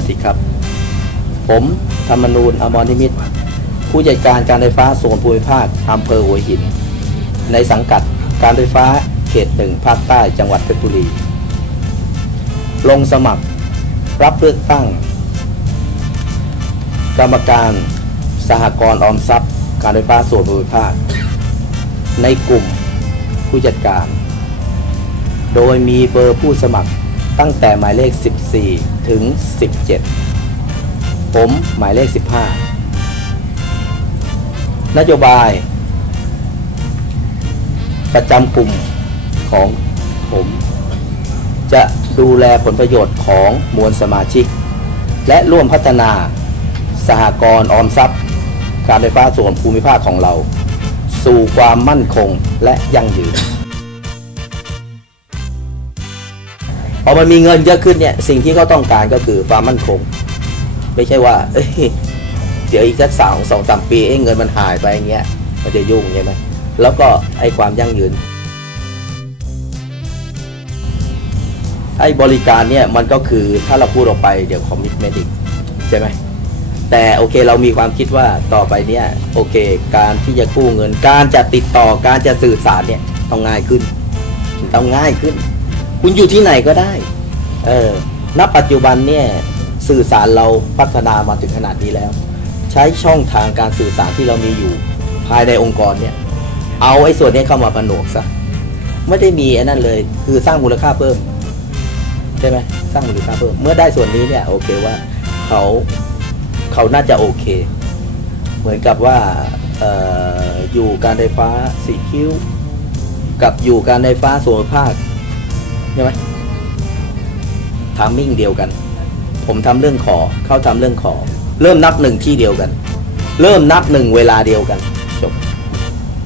สวัสดีครับ ผมธรรมนูญอมรนิมิตรผู้จัดการการไฟฟ้าส่วนภูมิภาคอำเภอหัวหิน ในสังกัดการไฟฟ้าเขตหนึ่งภาคใต้จังหวัดเพชรบุรี ลงสมัครรับเลือกตั้ง กรรมการสหกรณ์ออมทรัพย์ การไฟฟ้าส่วนภูมิภาค ในกลุ่มผู้จัดการ โดยมีเบอร์ผู้สมัคร ตั้งแต่หมายเลข 14 ถึง 17 ผมหมายเลข 15 นโยบาย ประจำกลุ่มของผม จะดูแลผลประโยชน์ของมวลสมาชิก และร่วมพัฒนาสหกรณ์ออมทรัพย์ การไฟฟ้าส่วนภูมิภาคของเรา สู่ความมั่นคงและยั่งยืน พอมันมีเงินเยอะขึ้นเนี่ยสิ่งที่เขาต้องการก็คือความมั่นคง ไม่ใช่ว่าเอยเดี๋ยวอีกสักสองสองสามปีเอ้เงินมันหายไปอย่างเงี้ยมันจะยุ่งใช่ไหมแล้วก็ไอ้ความยั่งยืนไอ้บริการเนี่ยมันก็คือถ้าเราพูดออกไปเดี๋ยวคอมมิชเมนต์อีกใช่ไหมแต่โอเคเรามีความคิดว่าต่อไปเนี่ยโอเค การที่จะกู้เงิน การจะติดต่อการจะสื่อสารเนี่ยต้องง่ายขึ้น ต้องง่ายขึ้น คุณอยู่ที่ไหนก็ได้ เออณปัจจุบันเนี่ยสื่อสารเราพัฒนามาถึงขนาดนี้แล้ว ใช้ช่องทางการสื่อสารที่เรามีอยู่ ภายในองค์กรเนี่ย เอาไอ้ส่วนนี้เข้ามาผนวกซะไม่ได้มีไอ้นั่นเลย คือสร้างมูลค่าเพิ่มใช่ไหมสร้างมูลค่าเพิ่ม เมื่อได้ส่วนนี้เนี่ยโอเคว่าเขาเขาน่าจะโอเค เหมือนกับว่าอออยู่การไฟฟ้าสีคิ้ว กับอยู่การไฟฟ้าส่วนภาค ใช่ไหมทามมิ่งเดียวกัน ผมทำเรื่องขอ เขาทำเรื่องขอ เริ่มนับหนึ่งที่เดียวกัน เริ่มนับหนึ่งเวลาเดียวกัน จบ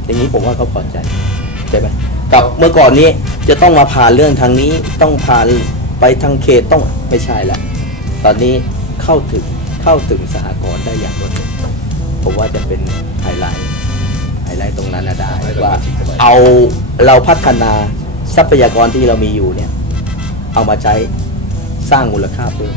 อย่างนี้ผมว่าเขาพอใจใช่ไหมกับเมื่อก่อนนี้จะต้องมาผ่านเรื่องทางนี้ต้องผ่านไปทางเขตต้องไม่ใช่ล้วตอนนี้เข้าถึงเข้าถึงสหกรณ์ได้อย่างรวดเร็วผมว่าจะเป็นไฮไลท์ไฮไลท์ตรงนั้นนะได้ว่าเอาเราพัฒนา ทรัพยากรที่เรามีอยู่เนี่ย เอามาใช้สร้างมูลค่าเพิ่ม